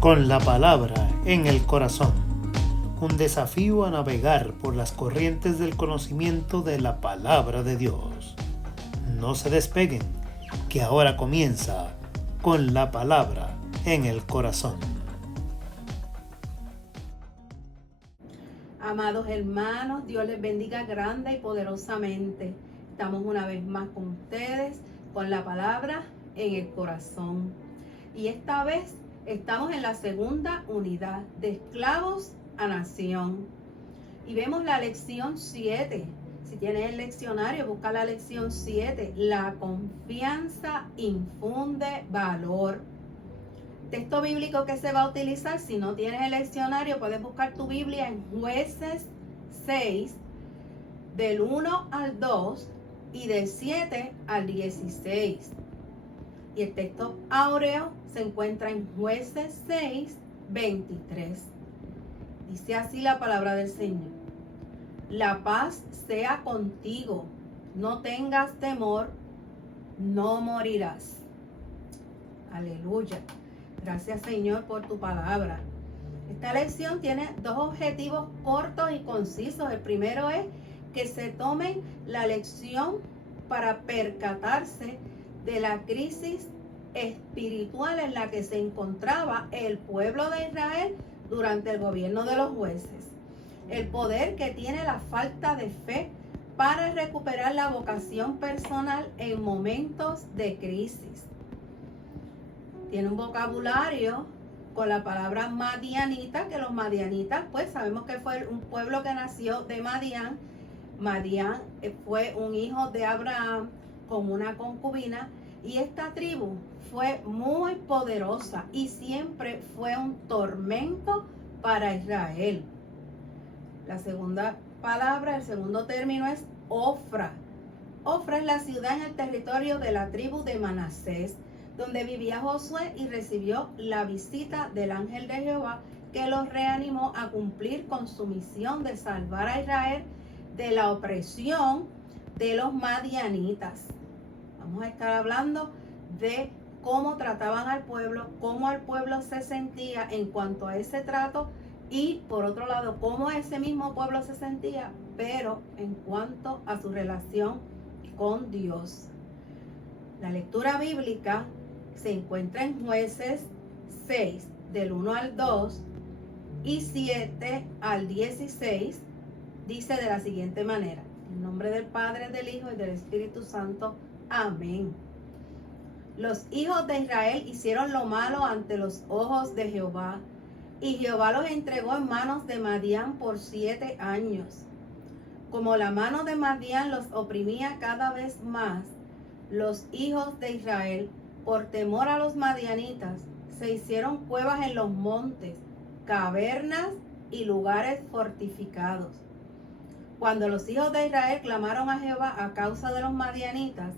Con la palabra en el corazón. Un desafío a navegar por las corrientes del conocimiento de la palabra de Dios. No se despeguen, que ahora comienza Con la palabra en el corazón. Amados hermanos, Dios les bendiga grande y poderosamente. Estamos una vez más con ustedes, con la palabra en el corazón. Y esta vez estamos en la segunda unidad, de esclavos a nación. Y vemos la lección 7. Si tienes el leccionario, busca la lección 7. La confianza infunde valor. Texto bíblico que se va a utilizar, si no tienes el leccionario, puedes buscar tu Biblia en Jueces 6, del 1 al 2 y del 7 al 16. Y el texto áureo se encuentra en Jueces 6, 23. Dice así la palabra del Señor. La paz sea contigo, no tengas temor, no morirás. Aleluya. Gracias, Señor, por tu palabra. Esta lección tiene dos objetivos cortos y concisos. El primero es que se tomen la lección para percatarse de la crisis espiritual en la que se encontraba el pueblo de Israel durante el gobierno de los jueces. El poder que tiene la falta de fe para recuperar la vocación personal en momentos de crisis. Tiene un vocabulario con la palabra madianita, que los madianitas, pues sabemos que fue un pueblo que nació de Madián. Madián fue un hijo de Abraham con una concubina, y esta tribu fue muy poderosa y siempre fue un tormento para Israel. La segunda palabra, el segundo término es Ofra. Ofra es la ciudad en el territorio de la tribu de Manasés, donde vivía Josué, y recibió la visita del ángel de Jehová, que los reanimó a cumplir con su misión de salvar a Israel de la opresión de los madianitas. Vamos a estar hablando de cómo trataban al pueblo, cómo el pueblo se sentía en cuanto a ese trato, y por otro lado, cómo ese mismo pueblo se sentía, pero en cuanto a su relación con Dios. La lectura bíblica se encuentra en Jueces 6, del 1 al 2 y 7 al 16. Dice de la siguiente manera: en nombre del Padre, del Hijo y del Espíritu Santo. Amén. Los hijos de Israel hicieron lo malo ante los ojos de Jehová, y Jehová los entregó en manos de Madián por 7 años. Como la mano de Madián los oprimía cada vez más, los hijos de Israel, por temor a los madianitas, se hicieron cuevas en los montes, cavernas y lugares fortificados. Cuando los hijos de Israel clamaron a Jehová a causa de los madianitas,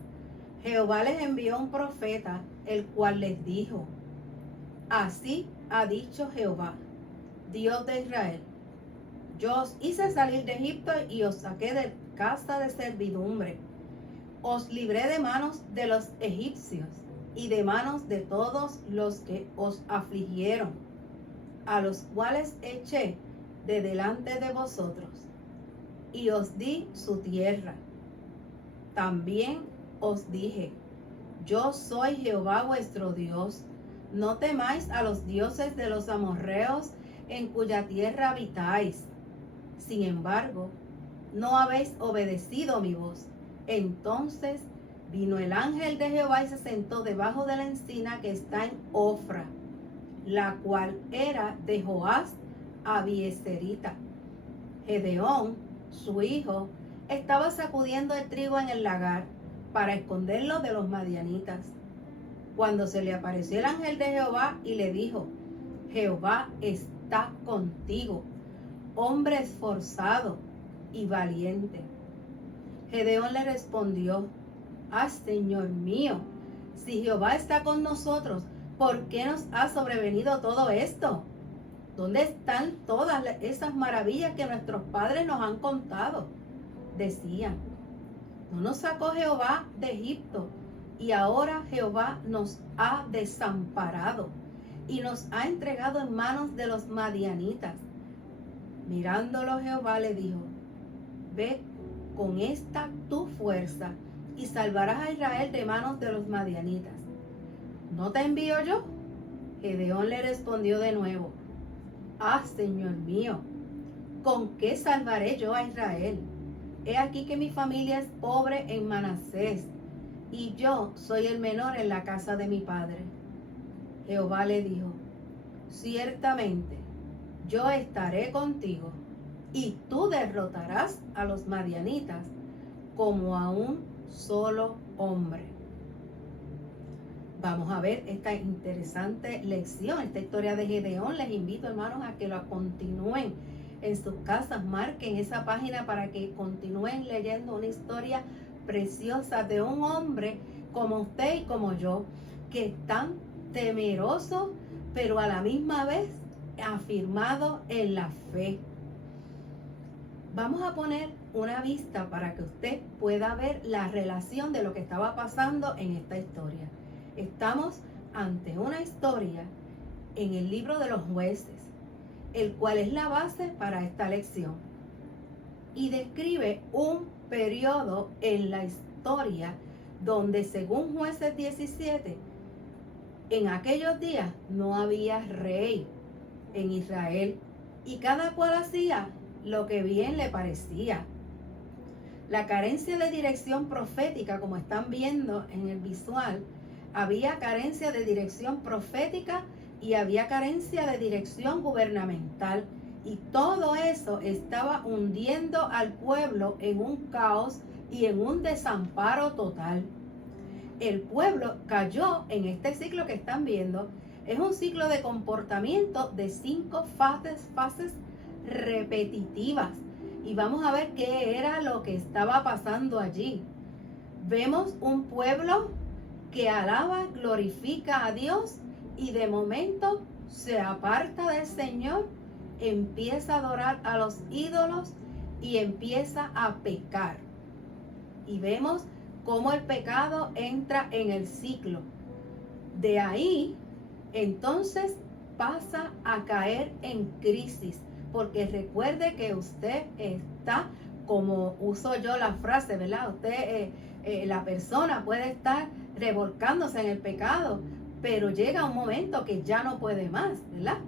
Jehová les envió un profeta, el cual les dijo: así ha dicho Jehová, Dios de Israel: yo os hice salir de Egipto y os saqué de casa de servidumbre. Os libré de manos de los egipcios y de manos de todos los que os afligieron, a los cuales eché de delante de vosotros, y os di su tierra. También os dije: yo soy Jehová vuestro Dios. No temáis a los dioses de los amorreos en cuya tierra habitáis. Sin embargo, no habéis obedecido mi voz. Entonces vino el ángel de Jehová y se sentó debajo de la encina que está en Ofra, la cual era de Joás Abieserita. Gedeón, su hijo, estaba sacudiendo el trigo en el lagar para esconderlo de los madianitas, cuando se le apareció el ángel de Jehová y le dijo: Jehová está contigo, hombre esforzado y valiente. Gedeón le respondió: Señor mío, si Jehová está con nosotros, ¿por qué nos ha sobrevenido todo esto? ¿Dónde están todas esas maravillas que nuestros padres nos han contado? Decían: ¿no nos sacó Jehová de Egipto? Y ahora Jehová nos ha desamparado y nos ha entregado en manos de los madianitas. Mirándolo Jehová le dijo: ve con esta tu fuerza y salvarás a Israel de manos de los madianitas. ¿No te envío yo? Gedeón le respondió de nuevo: ah, Señor mío, ¿con qué salvaré yo a Israel? He aquí que mi familia es pobre en Manasés, y yo soy el menor en la casa de mi padre. Jehová le dijo: ciertamente yo estaré contigo, y tú derrotarás a los madianitas como a un solo hombre. Vamos a ver esta interesante lección, esta historia de Gedeón. Les invito, hermanos, a que la continúen en sus casas, marquen esa página para que continúen leyendo una historia preciosa de un hombre como usted y como yo, que es tan temeroso, pero a la misma vez afirmado en la fe. Vamos a poner una vista para que usted pueda ver la relación de lo que estaba pasando en esta historia. Estamos ante una historia en el libro de los Jueces, el cual es la base para esta lección, y describe un periodo en la historia donde, según Jueces 17, en aquellos días no había rey en Israel y cada cual hacía lo que bien le parecía. La carencia de dirección profética, como están viendo en el visual, había carencia de dirección profética y había carencia de dirección gubernamental, y todo eso estaba hundiendo al pueblo en un caos y en un desamparo total. El pueblo cayó en este ciclo que están viendo. Es un ciclo de comportamiento de 5 fases repetitivas, y vamos a ver qué era lo que estaba pasando allí. Vemos un pueblo que alaba, glorifica a Dios, y de momento se aparta del Señor, empieza a adorar a los ídolos y empieza a pecar. Y vemos cómo el pecado entra en el ciclo. De ahí, entonces, pasa a caer en crisis, porque recuerde que usted está, como uso yo la frase, ¿verdad? Usted, la persona puede estar revolcándose en el pecado, pero llega un momento que ya no puede más, ¿verdad?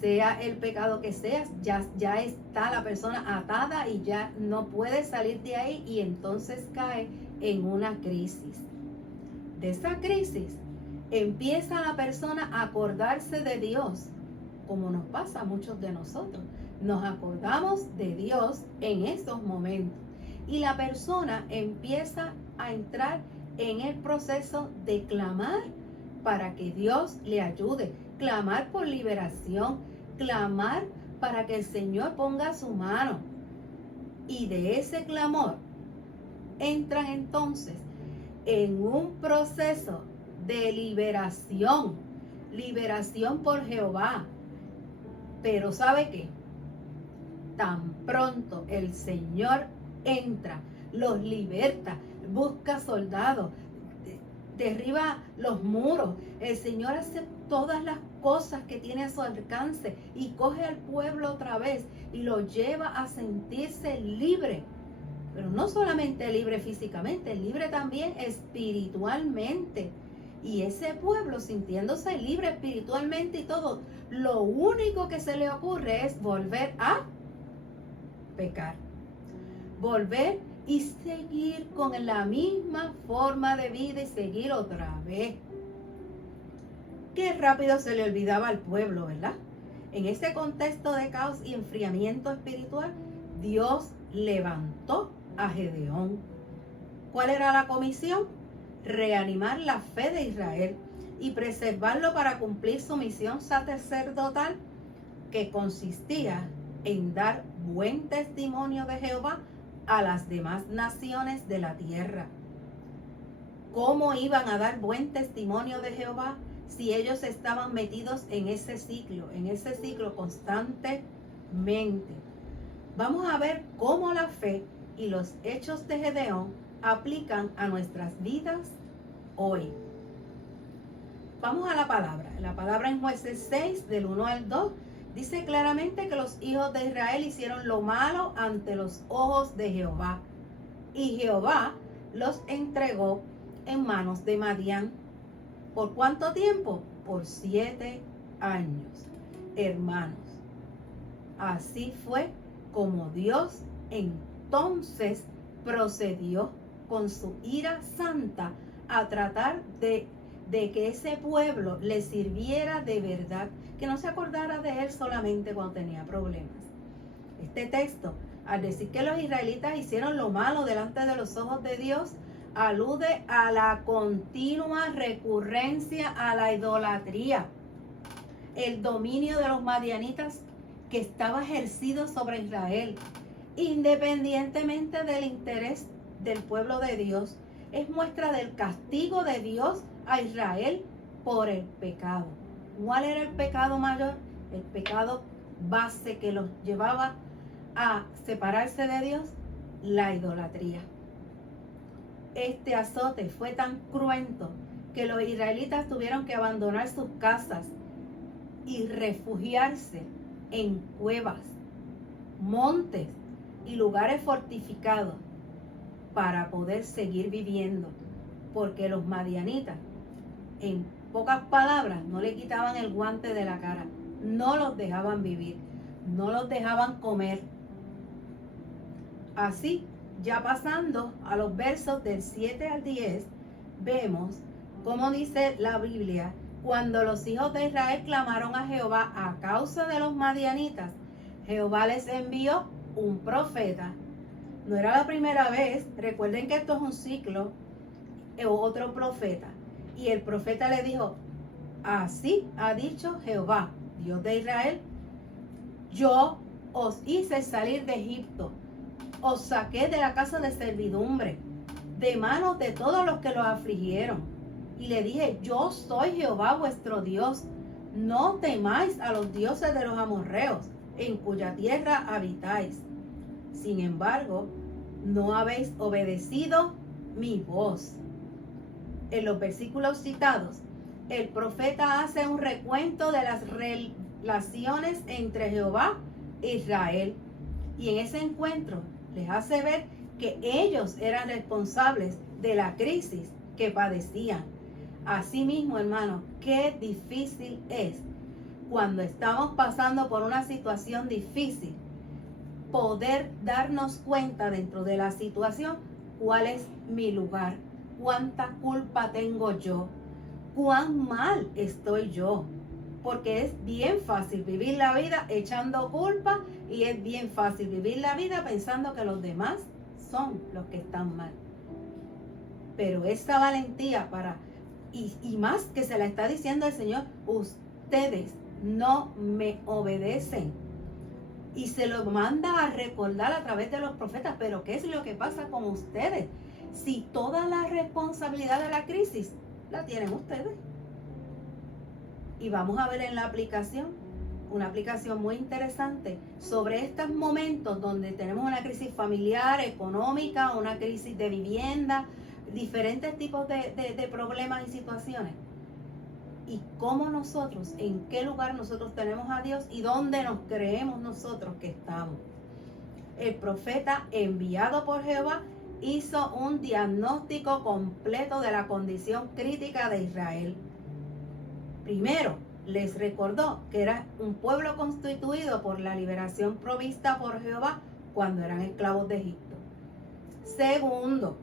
Sea el pecado que sea, ya está la persona atada y ya no puede salir de ahí, y entonces cae en una crisis. De esa crisis empieza la persona a acordarse de Dios, como nos pasa a muchos de nosotros. Nos acordamos de Dios en estos momentos, y la persona empieza a entrar en el proceso de clamar para que Dios le ayude, clamar por liberación, clamar para que el Señor ponga su mano. Y de ese clamor entran entonces en un proceso de liberación por Jehová. Pero ¿sabe qué? Tan pronto el Señor entra, los liberta, busca soldados, derriba los muros, el Señor hace todas las cosas que tiene a su alcance y coge al pueblo otra vez y lo lleva a sentirse libre. Pero no solamente libre físicamente, libre también espiritualmente. Y ese pueblo, sintiéndose libre espiritualmente y todo, lo único que se le ocurre es volver a pecar. Volver y seguir con la misma forma de vida y seguir otra vez. Qué rápido se le olvidaba al pueblo, ¿verdad? En ese contexto de caos y enfriamiento espiritual, Dios levantó a Gedeón. ¿Cuál era la comisión? Reanimar la fe de Israel y preservarlo para cumplir su misión sacerdotal, que consistía en dar buen testimonio de Jehová a las demás naciones de la tierra. ¿Cómo iban a dar buen testimonio de Jehová si ellos estaban metidos en ese ciclo constantemente? Vamos a ver cómo la fe y los hechos de Gedeón aplican a nuestras vidas hoy. vamos a la palabra. La palabra en Jueces 6, del 1 al 2, dice claramente que los hijos de Israel hicieron lo malo ante los ojos de Jehová. Y Jehová los entregó en manos de Madián. ¿Por cuánto tiempo? Por 7 años. Hermanos, así fue como Dios entonces procedió con su ira santa a tratar de que ese pueblo le sirviera de verdad, que no se acordara de él solamente cuando tenía problemas. Este texto, al decir que los israelitas hicieron lo malo delante de los ojos de Dios, alude a la continua recurrencia a la idolatría, el dominio de los madianitas que estaba ejercido sobre Israel, independientemente del interés del pueblo de Dios. Es muestra del castigo de Dios a Israel por el pecado. ¿Cuál era el pecado mayor? El pecado base que los llevaba a separarse de Dios, la idolatría. Este azote fue tan cruento que los israelitas tuvieron que abandonar sus casas y refugiarse en cuevas, montes y lugares fortificados para poder seguir viviendo, porque los madianitas, en pocas palabras, no le quitaban el guante de la cara, no los dejaban vivir, no los dejaban comer. Así, ya pasando a los versos del 7 al 10, vemos cómo dice la Biblia: cuando los hijos de Israel clamaron a Jehová a causa de los madianitas, Jehová les envió un profeta. No era la primera vez, recuerden que esto es un ciclo, otro profeta. Y el profeta le dijo: así ha dicho Jehová, Dios de Israel, yo os hice salir de Egipto, os saqué de la casa de servidumbre, de manos de todos los que los afligieron. Y le dije: yo soy Jehová vuestro Dios, no temáis a los dioses de los amorreos, en cuya tierra habitáis. Sin embargo, no habéis obedecido mi voz. En los versículos citados, el profeta hace un recuento de las relaciones entre Jehová e Israel. Y en ese encuentro les hace ver que ellos eran responsables de la crisis que padecían. Asimismo, hermanos, qué difícil es cuando estamos pasando por una situación difícil poder darnos cuenta dentro de la situación cuál es mi lugar, cuánta culpa tengo yo, cuán mal estoy yo. Porque es bien fácil vivir la vida echando culpa y es bien fácil vivir la vida pensando que los demás son los que están mal. Pero esta valentía y más que se la está diciendo el Señor: ustedes no me obedecen. Y se lo manda a recordar a través de los profetas. Pero ¿qué es lo que pasa con ustedes? Si toda la responsabilidad de la crisis la tienen ustedes. Y vamos a ver en la aplicación, una aplicación muy interesante sobre estos momentos donde tenemos una crisis familiar, económica, una crisis de vivienda, diferentes tipos de problemas y situaciones. Y cómo nosotros, en qué lugar nosotros tenemos a Dios y dónde nos creemos nosotros que estamos. El profeta enviado por Jehová hizo un diagnóstico completo de la condición crítica de Israel. Primero, les recordó que era un pueblo constituido por la liberación provista por Jehová cuando eran esclavos de Egipto. Segundo,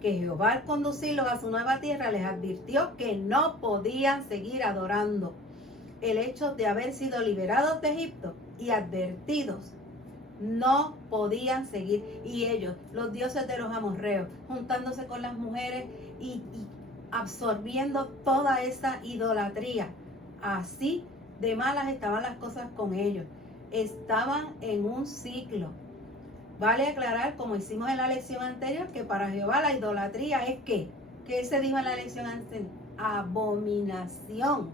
que Jehová, al conducirlos a su nueva tierra, les advirtió que no podían seguir adorando. El hecho de haber sido liberados de Egipto y advertidos, no podían seguir. Y ellos, los dioses de los amorreos, juntándose con las mujeres y absorbiendo toda esa idolatría. Así de malas estaban las cosas con ellos. Estaban en un ciclo. Vale aclarar, como hicimos en la lección anterior, que para Jehová la idolatría es ¿qué? ¿Qué se dijo en la lección anterior? Abominación.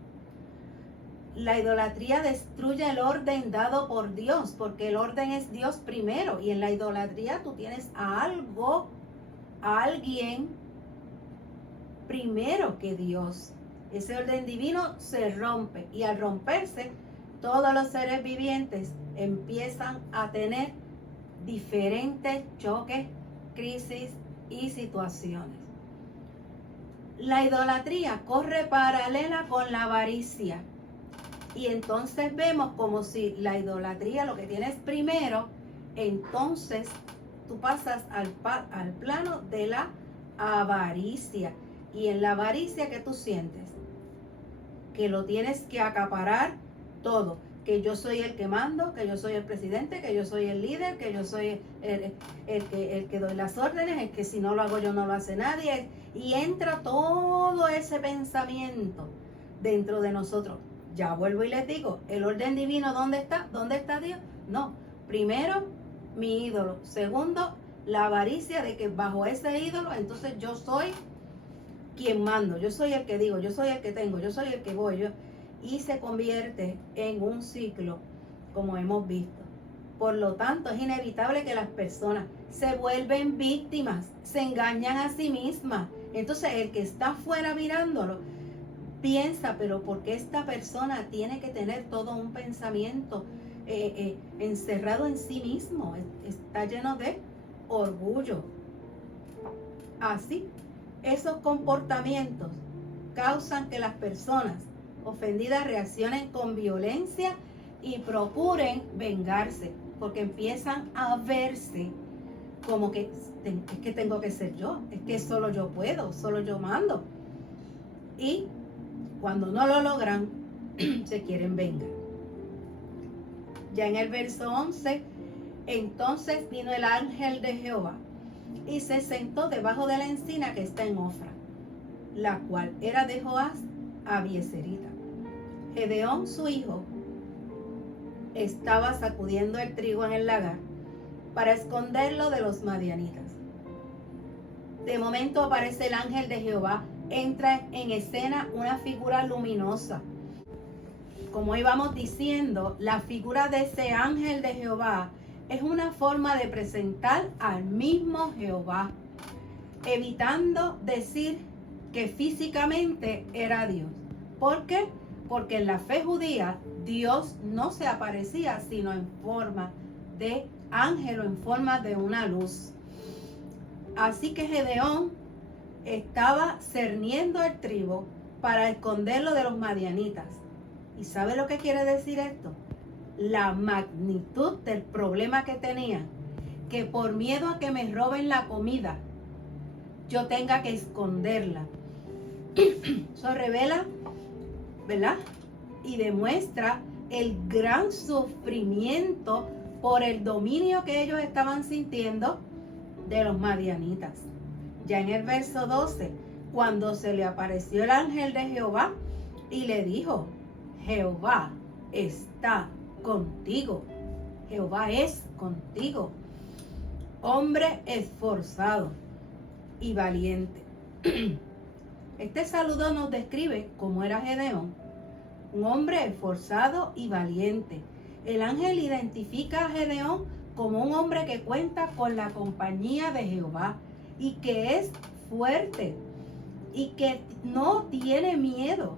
La idolatría destruye el orden dado por Dios, porque el orden es Dios primero. Y en la idolatría tú tienes a algo, a alguien primero que Dios. ese orden divino se rompe y al romperse, todos los seres vivientes empiezan a tener diferentes choques, crisis y situaciones. La idolatría corre paralela con la avaricia. Y entonces vemos como si la idolatría lo que tienes primero, entonces tú pasas al plano de la avaricia. Y en la avaricia, ¿qué tú sientes? Que lo tienes que acaparar todo. Que yo soy el que mando, que yo soy el presidente, que yo soy el líder, que yo soy el que doy las órdenes, el que si no lo hago yo no lo hace nadie. Y entra todo ese pensamiento dentro de nosotros. Ya vuelvo y les digo, el orden divino, ¿dónde está? ¿Dónde está Dios? No. Primero, mi ídolo. Segundo, la avaricia de que bajo ese ídolo, entonces yo soy quien mando. Yo soy el que digo, yo soy el que tengo, yo soy el que voy. Y se convierte en un ciclo, como hemos visto. Por lo tanto, es inevitable que las personas se vuelven víctimas, se engañan a sí mismas. Entonces, el que está afuera mirándolo, piensa, pero ¿por qué esta persona tiene que tener todo un pensamiento encerrado en sí mismo? Está lleno de orgullo. Así, esos comportamientos causan que las personas ofendidas reaccionen con violencia y procuren vengarse, porque empiezan a verse como que es que tengo que ser yo, es que solo yo puedo, solo yo mando. Y cuando no lo logran, se quieren vengar. Ya en el verso 11, entonces vino el ángel de Jehová y se sentó debajo de la encina que está en Ofra, la cual era de Joás Abieserita. Gedeón, su hijo, estaba sacudiendo el trigo en el lagar para esconderlo de los madianitas. De momento aparece el ángel de Jehová. Entra en escena una figura luminosa. Como íbamos diciendo, la figura de ese ángel de Jehová es una forma de presentar al mismo Jehová, evitando decir que físicamente era Dios. ¿Por qué? Porque en la fe judía Dios no se aparecía sino en forma de ángel o en forma de una luz. Así que Gedeón estaba cerniendo el trigo para esconderlo de los madianitas. ¿Y sabe lo que quiere decir esto? La magnitud del problema que tenían, que por miedo a que me roben la comida, yo tenga que esconderla. Eso revela, ¿verdad? Y demuestra el gran sufrimiento por el dominio que ellos estaban sintiendo de los madianitas. Ya en el verso 12, cuando se le apareció el ángel de Jehová y le dijo, Jehová está contigo. Jehová es contigo. Hombre esforzado y valiente. Este saludo nos describe cómo era Gedeón, un hombre esforzado y valiente. El ángel identifica a Gedeón como un hombre que cuenta con la compañía de Jehová y que es fuerte y que no tiene miedo.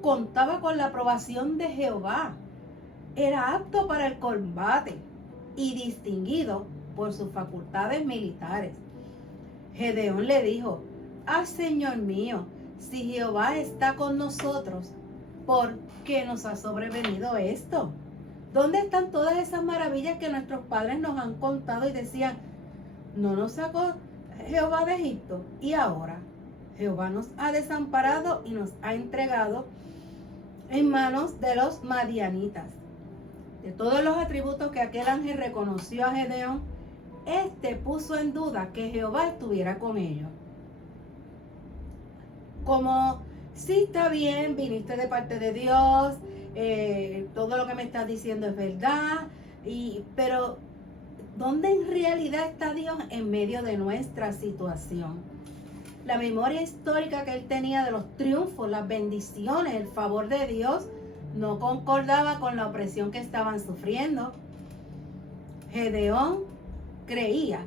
Contaba con la aprobación de Jehová. Era apto para el combate y distinguido por sus facultades militares. Gedeón le dijo, Señor mío, si Jehová está con nosotros, ¿por qué nos ha sobrevenido esto? ¿Dónde están todas esas maravillas que nuestros padres nos han contado y decían, no nos sacó Jehová de Egipto? Y ahora Jehová nos ha desamparado y nos ha entregado en manos de los madianitas. De todos los atributos que aquel ángel reconoció a Gedeón, este puso en duda que Jehová estuviera con ellos. Como, sí, está bien, viniste de parte de Dios, todo lo que me estás diciendo es verdad, pero ¿dónde en realidad está Dios en medio de nuestra situación? La memoria histórica que él tenía de los triunfos, las bendiciones, el favor de Dios, no concordaba con la opresión que estaban sufriendo. Gedeón creía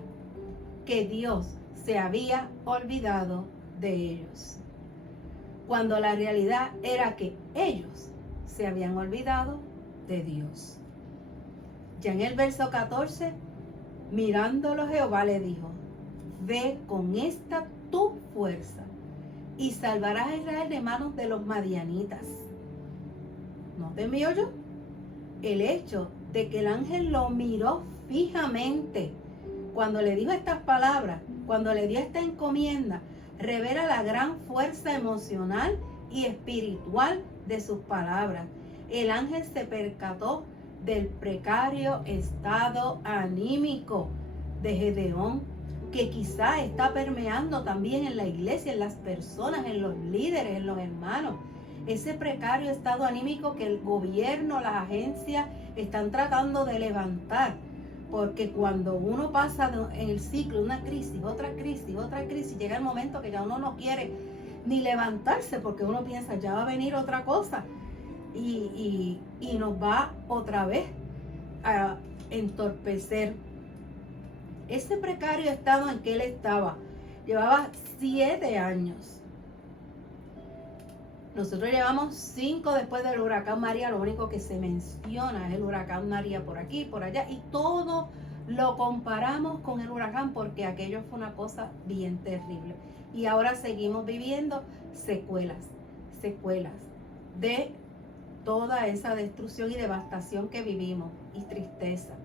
que Dios se había olvidado de ellos. cuando la realidad era que ellos se habían olvidado de Dios. Ya en el verso 14, mirándolo Jehová le dijo: ve con esta tu fuerza y salvarás a Israel de manos de los madianitas. ¿No te envío yo? El hecho de que el ángel lo miró fijamente cuando le dijo estas palabras, cuando le dio esta encomienda, revela la gran fuerza emocional y espiritual de sus palabras. El ángel se percató del precario estado anímico de Gedeón, que quizá está permeando también en la iglesia, en las personas, en los líderes, en los hermanos. Ese precario estado anímico que el gobierno, las agencias están tratando de levantar. Porque cuando uno pasa en el ciclo, una crisis, otra crisis, llega el momento que ya uno no quiere ni levantarse, porque uno piensa, ya va a venir otra cosa y nos va otra vez a entorpecer. Ese precario estado en que él estaba, llevaba 7 años. Nosotros llevamos 5 después del huracán María. Lo único que se menciona es el huracán María por aquí, por allá, y todo lo comparamos con el huracán porque aquello fue una cosa bien terrible. Y ahora seguimos viviendo secuelas de toda esa destrucción y devastación que vivimos, y tristeza.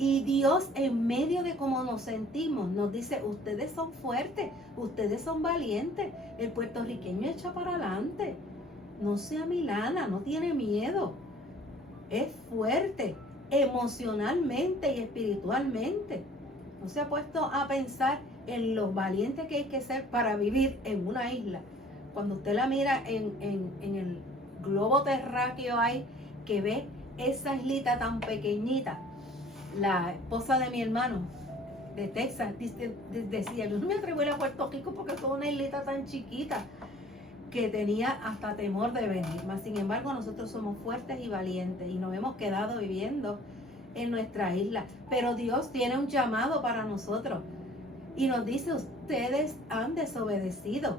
Y Dios, en medio de cómo nos sentimos, nos dice: ustedes son fuertes, ustedes son valientes, el puertorriqueño echa para adelante, no sea milana, no tiene miedo, es fuerte emocionalmente y espiritualmente. No se ha puesto a pensar en lo valiente que hay que ser para vivir en una isla. Cuando usted la mira en el globo terráqueo ahí, que ve esa islita tan pequeñita. La esposa de mi hermano de Texas decía: yo no me atrevo a ir a Puerto Rico porque es una islita tan chiquita, que tenía hasta temor de venir. Mas sin embargo, nosotros somos fuertes y valientes y nos hemos quedado viviendo en nuestra isla. Pero Dios tiene un llamado para nosotros y nos dice: ustedes han desobedecido.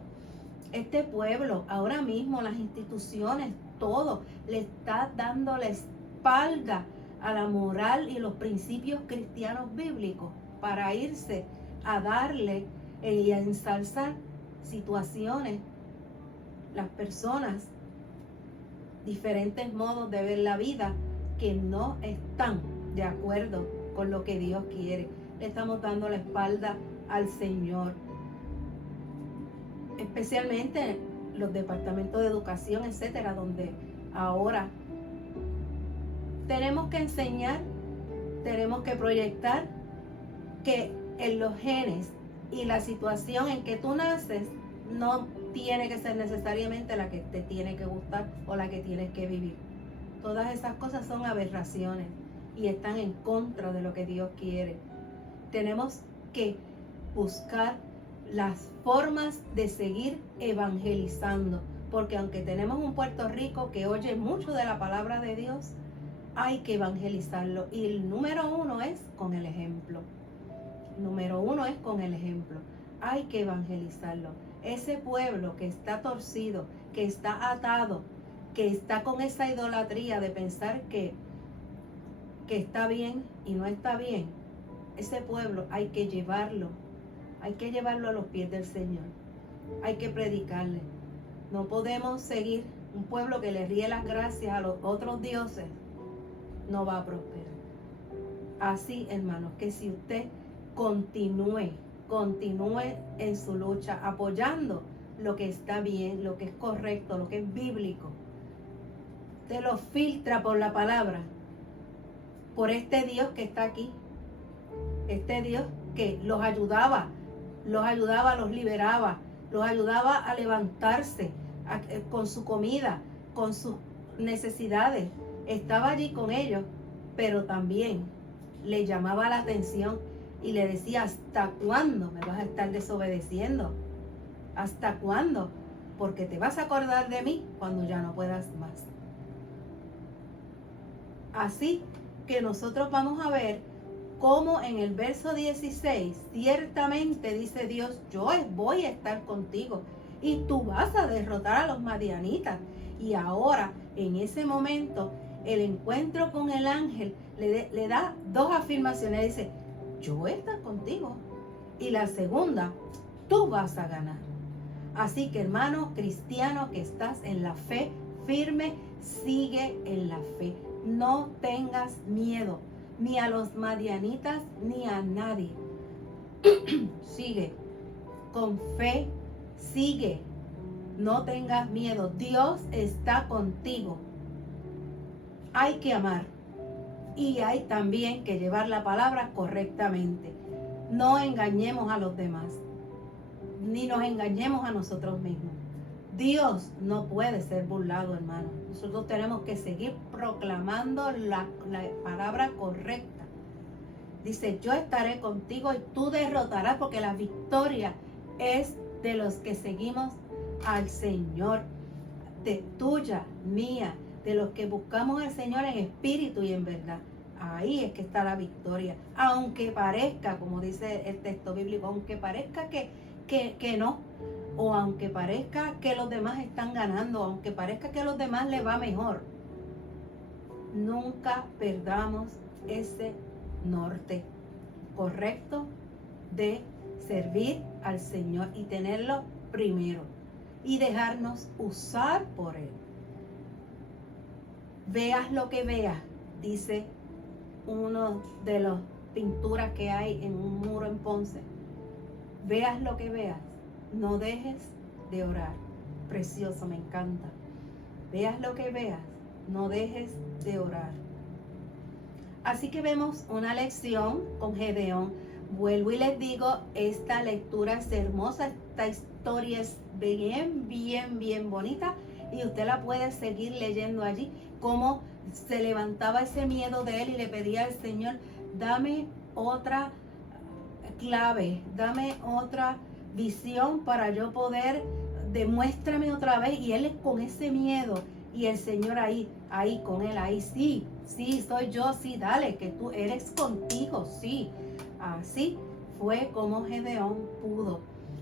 Este pueblo, ahora mismo, las instituciones, todo le está dando la espalda a la moral y los principios cristianos bíblicos para irse a darle y a ensalzar situaciones, las personas, diferentes modos de ver la vida que no están de acuerdo con lo que Dios quiere. Le estamos dando la espalda al Señor, especialmente los departamentos de educación, etcétera, donde ahora tenemos que enseñar, tenemos que proyectar que en los genes y la situación en que tú naces no tiene que ser necesariamente la que te tiene que gustar o la que tienes que vivir. Todas esas cosas son aberraciones y están en contra de lo que Dios quiere. Tenemos que buscar las formas de seguir evangelizando, porque aunque tenemos un Puerto Rico que oye mucho de la palabra de Dios, hay que evangelizarlo, y el número 1 es con el ejemplo. Hay que evangelizarlo. Ese pueblo que está torcido, que está atado, que está con esa idolatría de pensar que está bien y no está bien, ese pueblo hay que llevarlo a los pies del Señor. Hay que predicarle. No podemos seguir un pueblo que le ríe las gracias a los otros dioses. No va a prosperar. Así, hermanos, que si usted continúe en su lucha, apoyando lo que está bien, lo que es correcto, lo que es bíblico, usted lo filtra por la palabra, por este Dios que está aquí, este Dios que los ayudaba, los liberaba, los ayudaba a levantarse con su comida, con sus necesidades. Estaba allí con ellos, pero también le llamaba la atención y le decía: ¿hasta cuándo me vas a estar desobedeciendo? ¿Hasta cuándo? Porque te vas a acordar de mí cuando ya no puedas más. Así que nosotros vamos a ver cómo en el verso 16, ciertamente dice Dios: yo voy a estar contigo. y tú vas a derrotar a los madianitas. Y ahora, en ese momento, el encuentro con el ángel le da dos afirmaciones. Dice, yo voy a estar contigo. Y la segunda, tú vas a ganar. Así que, hermano cristiano que estás en la fe firme, sigue en la fe. No tengas miedo, ni a los madianitas, ni a nadie. Sigue con fe, sigue. No tengas miedo. Dios está contigo. Hay que amar. Y hay también que llevar la palabra correctamente. No engañemos a los demás. Ni nos engañemos a nosotros mismos. Dios no puede ser burlado, hermano. Nosotros tenemos que seguir proclamando la palabra correcta. Dice, yo estaré contigo y tú derrotarás, porque la victoria es de los que seguimos al Señor, de tuya, mía, de los que buscamos al Señor en espíritu y en verdad. Ahí es que está la victoria. Aunque parezca, como dice el texto bíblico, aunque parezca que no, o aunque parezca que los demás están ganando, aunque parezca que a los demás les va mejor, nunca perdamos ese norte correcto de servir al Señor y tenerlo primero y dejarnos usar por Él. Veas lo que veas, dice uno de las pinturas que hay en un muro en Ponce. Veas lo que veas, no dejes de orar. Precioso, me encanta. Veas lo que veas, no dejes de orar. Así que vemos una lección con Gedeón. Vuelvo y les digo, esta lectura es hermosa, esta historia es bien bonita y usted la puede seguir leyendo allí, cómo se levantaba ese miedo de él y le pedía al Señor, dame otra clave, dame otra visión para yo poder, demuéstrame otra vez, y él con ese miedo y el Señor ahí con él, ahí sí, soy yo, sí, dale, que tú eres contigo, sí. Así fue como Gedeón pudo.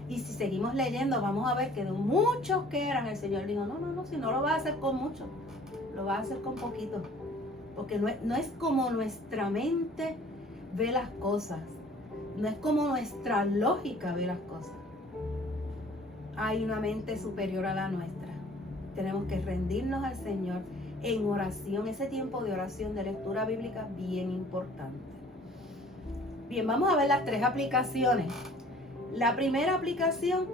Y si seguimos leyendo, vamos a ver que de muchos que eran, el Señor dijo, no, si no lo vas a hacer con mucho, lo vas a hacer con poquito. Porque no es como nuestra mente ve las cosas, no es como nuestra lógica ve las cosas. Hay una mente superior a la nuestra. Tenemos que rendirnos al Señor en oración, ese tiempo de oración, de lectura bíblica, bien importante. Bien, vamos a ver las tres aplicaciones. La primera aplicación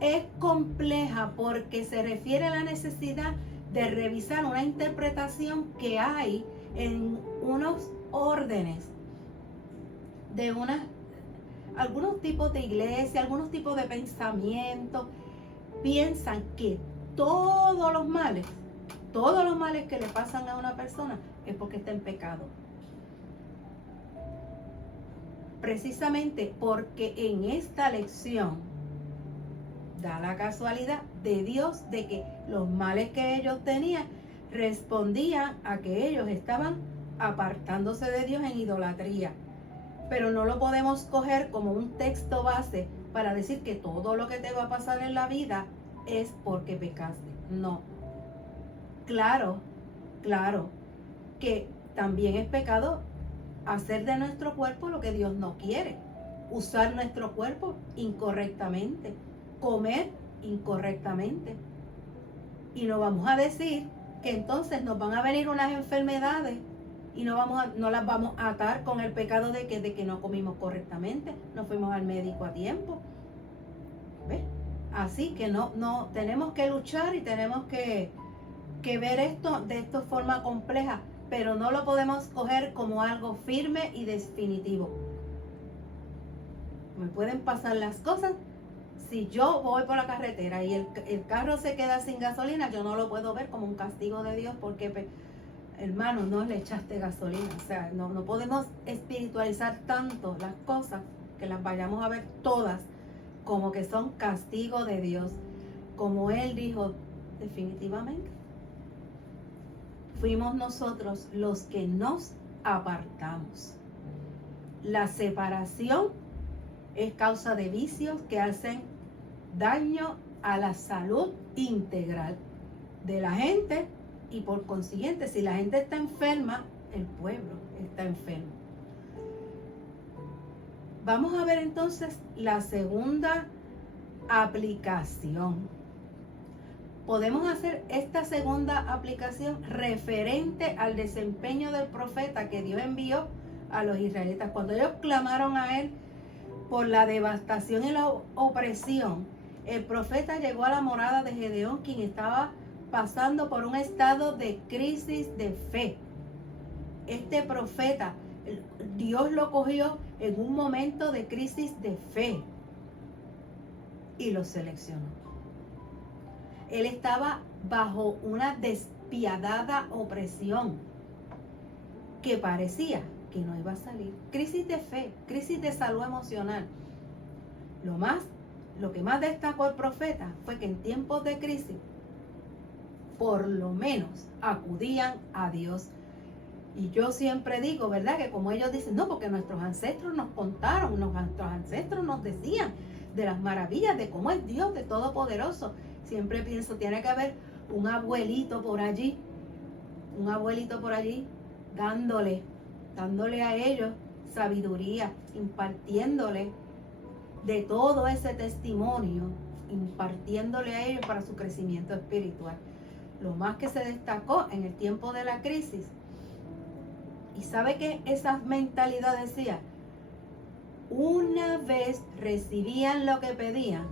es compleja porque se refiere a la necesidad de revisar una interpretación que hay en unos órdenes de algunos tipos de iglesia, algunos tipos de pensamiento. Piensan que todos los males que le pasan a una persona es porque está en pecado. Precisamente porque en esta lección da la casualidad de Dios de que los males que ellos tenían respondían a que ellos estaban apartándose de Dios en idolatría. Pero no lo podemos coger como un texto base para decir que todo lo que te va a pasar en la vida es porque pecaste. No. Claro que también es pecado hacer de nuestro cuerpo lo que Dios no quiere, usar nuestro cuerpo incorrectamente, comer incorrectamente. Y no vamos a decir que entonces nos van a venir unas enfermedades y no las vamos a atar con el pecado de que no comimos correctamente, no fuimos al médico a tiempo. ¿Ves? Así que no tenemos que luchar y tenemos que ver esto de esta forma compleja, pero no lo podemos coger como algo firme y definitivo. Me pueden pasar las cosas. Si yo voy por la carretera y el carro se queda sin gasolina, yo no lo puedo ver como un castigo de Dios porque, hermano, no le echaste gasolina. O sea, no podemos espiritualizar tanto las cosas que las vayamos a ver todas como que son castigo de Dios. Como Él dijo, definitivamente, fuimos nosotros los que nos apartamos. La separación es causa de vicios que hacen daño a la salud integral de la gente y por consiguiente, si la gente está enferma, el pueblo está enfermo. Vamos a ver entonces la segunda aplicación. Podemos hacer esta segunda aplicación referente al desempeño del profeta que Dios envió a los israelitas. Cuando ellos clamaron a él por la devastación y la opresión, el profeta llegó a la morada de Gedeón, quien estaba pasando por un estado de crisis de fe. Este profeta, Dios lo cogió en un momento de crisis de fe y lo seleccionó. Él estaba bajo una despiadada opresión que parecía que no iba a salir. Crisis de fe, crisis de salud emocional. Lo que más destacó el profeta fue que en tiempos de crisis, por lo menos acudían a Dios. Y yo siempre digo, ¿verdad? Que como ellos dicen, no, porque nuestros ancestros nos contaron, nuestros ancestros nos decían de las maravillas, de cómo es Dios de Todopoderoso. Siempre pienso, tiene que haber un abuelito por allí dándole a ellos sabiduría, impartiéndole de todo ese testimonio, impartiéndole a ellos para su crecimiento espiritual. Lo más que se destacó en el tiempo de la crisis. ¿Y sabe qué esa mentalidad decía? Una vez recibían lo que pedían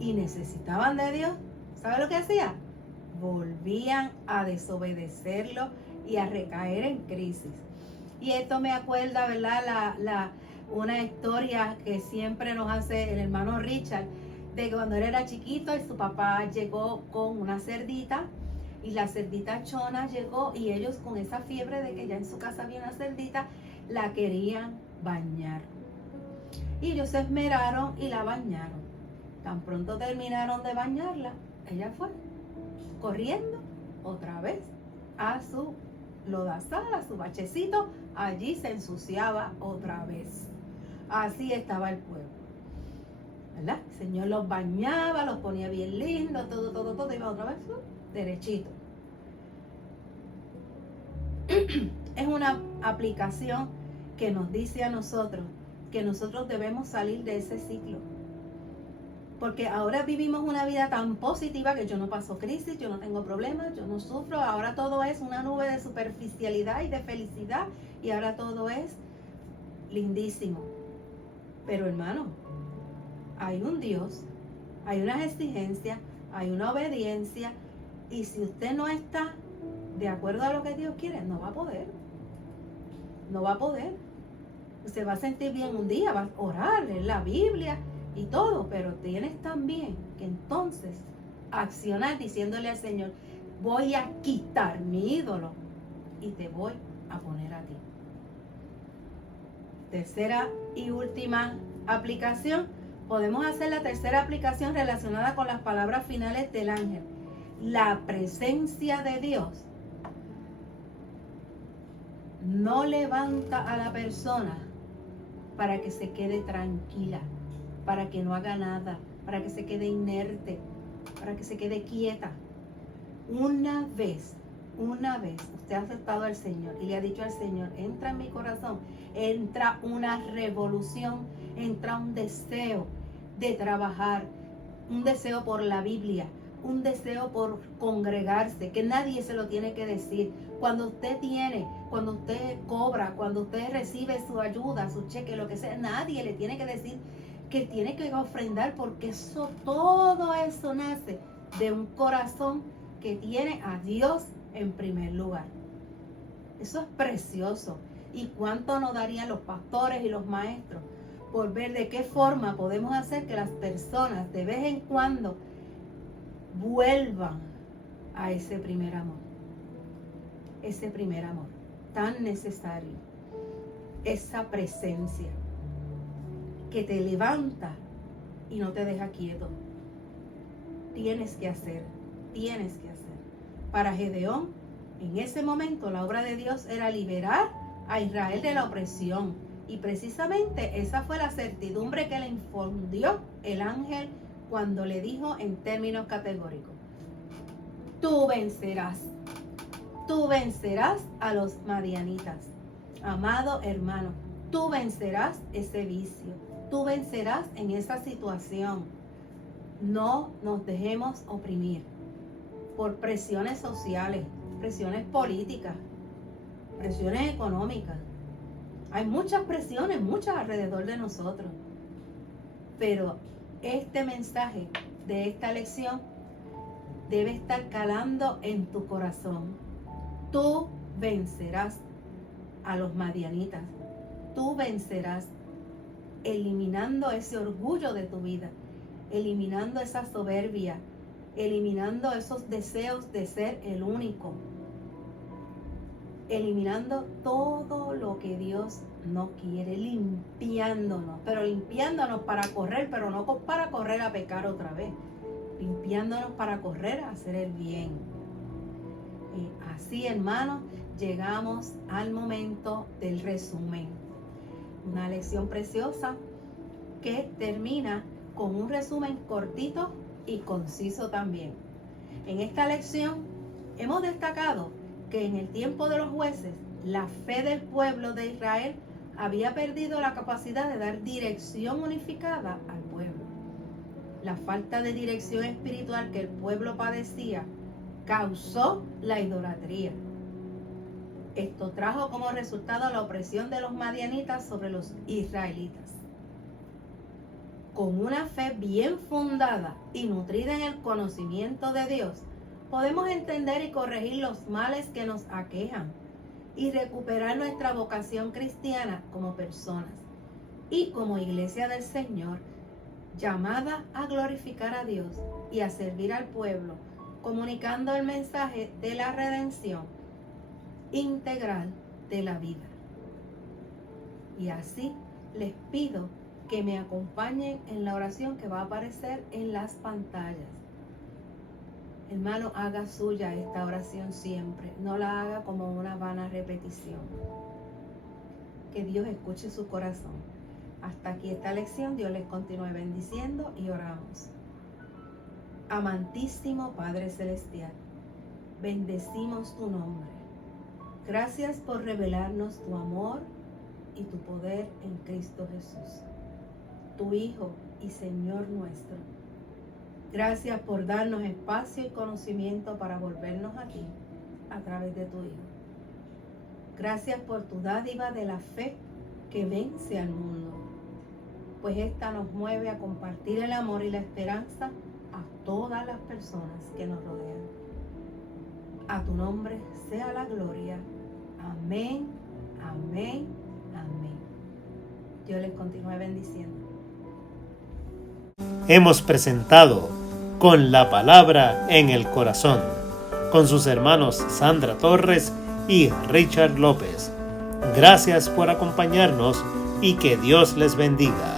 y necesitaban de Dios, ¿sabe lo que hacía? Volvían a desobedecerlo y a recaer en crisis. Y esto me acuerda, ¿verdad? Una historia que siempre nos hace el hermano Richard, de que cuando él era chiquito y su papá llegó con una cerdita, y la cerdita chona llegó y ellos con esa fiebre de que ya en su casa había una cerdita, la querían bañar. Y ellos se esmeraron y la bañaron. Tan pronto terminaron de bañarla, ella fue corriendo otra vez a su lodazal, a su bachecito. Allí se ensuciaba otra vez. Así estaba el pueblo, ¿verdad? El Señor los bañaba, los ponía bien lindos, todo, iba otra vez derechito. Es una aplicación que nos dice a nosotros que nosotros debemos salir de ese ciclo. Porque ahora vivimos una vida tan positiva que yo no paso crisis, yo no tengo problemas, yo no sufro. Ahora todo es una nube de superficialidad y de felicidad. Y ahora todo es lindísimo. Pero hermano, hay un Dios, hay unas exigencias, hay una obediencia. Y si usted no está de acuerdo a lo que Dios quiere, no va a poder. No va a poder. Usted va a sentir bien un día, va a orar, leer la Biblia y todo, pero tienes también que entonces accionar diciéndole al Señor, voy a quitar mi ídolo y te voy a poner a ti. Tercera y última aplicación. Podemos hacer la tercera aplicación relacionada con las palabras finales del ángel. La presencia de Dios no levanta a la persona para que se quede tranquila, para que no haga nada, para que se quede inerte, para que se quede quieta. Una vez usted ha aceptado al Señor y le ha dicho al Señor, entra en mi corazón, entra una revolución, entra un deseo de trabajar, un deseo por la Biblia, un deseo por congregarse, que nadie se lo tiene que decir. Cuando usted tiene, cuando usted cobra, cuando usted recibe su ayuda, su cheque, lo que sea, nadie le tiene que decir que tiene que ofrendar, porque eso, todo eso nace de un corazón que tiene a Dios en primer lugar. Eso es precioso. ¿Y cuánto nos darían los pastores y los maestros por ver de qué forma podemos hacer que las personas de vez en cuando vuelvan a ese primer amor tan necesario, esa presencia que te levanta y no te deja quieto? Tienes que hacer. Para Gedeón, en ese momento la obra de Dios era liberar a Israel de la opresión, y precisamente esa fue la certidumbre que le infundió el ángel cuando le dijo en términos categóricos: tú vencerás a los madianitas. Amado hermano, tú vencerás ese vicio, tú vencerás en esa situación. No nos dejemos oprimir por presiones sociales, presiones políticas, presiones económicas. Hay muchas presiones, muchas alrededor de nosotros. Pero este mensaje de esta lección debe estar calando en tu corazón. Tú vencerás a los madianitas. Tú vencerás eliminando ese orgullo de tu vida, eliminando esa soberbia, eliminando esos deseos de ser el único, eliminando todo lo que Dios no quiere, limpiándonos, pero limpiándonos para correr, pero no para correr a pecar otra vez, limpiándonos para correr a hacer el bien. Y así, hermanos, llegamos al momento del resumen. Una lección preciosa que termina con un resumen cortito y conciso también. En esta lección hemos destacado que en el tiempo de los jueces, la fe del pueblo de Israel había perdido la capacidad de dar dirección unificada al pueblo. La falta de dirección espiritual que el pueblo padecía causó la idolatría. Esto trajo como resultado la opresión de los madianitas sobre los israelitas. Con una fe bien fundada y nutrida en el conocimiento de Dios, podemos entender y corregir los males que nos aquejan y recuperar nuestra vocación cristiana como personas y como iglesia del Señor, llamada a glorificar a Dios y a servir al pueblo, comunicando el mensaje de la redención integral de la vida. Y así les pido que me acompañen en la oración que va a aparecer en las pantallas. Hermano, haga suya esta oración siempre, no la haga como una vana repetición. Que Dios escuche su corazón. Hasta aquí esta lección, Dios les continúe bendiciendo y oramos. Amantísimo Padre Celestial, bendecimos tu nombre. Gracias por revelarnos tu amor y tu poder en Cristo Jesús, tu Hijo y Señor nuestro. Gracias por darnos espacio y conocimiento para volvernos a ti a través de tu Hijo. Gracias por tu dádiva de la fe que vence al mundo, pues esta nos mueve a compartir el amor y la esperanza a todas las personas que nos rodean. A tu nombre sea la gloria. Amén, amén, amén. Dios les continúe bendiciendo. Hemos presentado Con la Palabra en el Corazón, con sus hermanos Sandra Torres y Richard López. Gracias por acompañarnos y que Dios les bendiga.